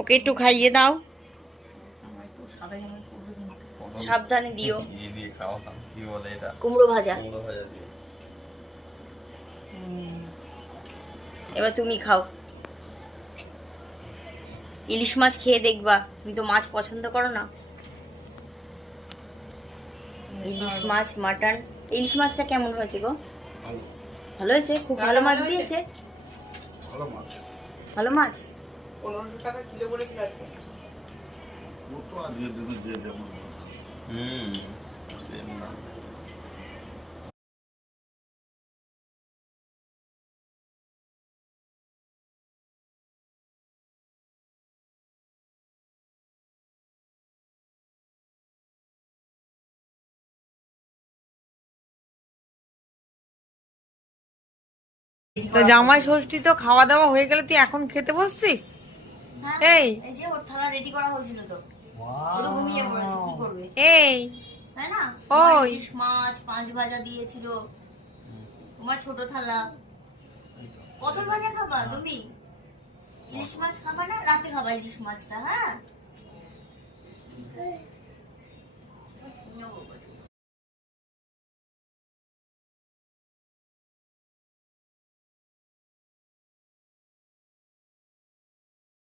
ওকে একটু খাইয়ে দাও, সাবধানে দিও। কুমড়ো ভাজা। এবার তুমি খাও। ইলিশ মাছ খেয়ে দেখবা, তুমি তো মাছ পছন্দ করো না। ইলিশ মাছ, মাটন। ইলিশ মাছটা কেমন হয়েছে গো? ভালো হয়েছে, খুব ভালো মাছ দিয়েছে। ভালো মাছ, ভালো মাছ। 1500 টাকা কিলো বলে কি আছে? কত আজকে দিনে যে যেমন সেম দাম। তো জামাই ষষ্ঠী তো খাওয়া দাওয়া হয়ে গেলে তুই এখন খেতে বসছিস? এই এই যে ওর থালা রেডি করা হয়েছিল তো, ও তো ঘুমিয়ে পড়েছে, কি করবে? এই তাই না? ওই। ইলিশ মাছ, পাঁচ ভাজা দিয়েছিল। তোমার ছোট থালা। পটল ভাজা খাবা তুমি? ইলিশ মাছ খাবা না? রাতে খাবা ইলিশ মাছটা, হ্যাঁ?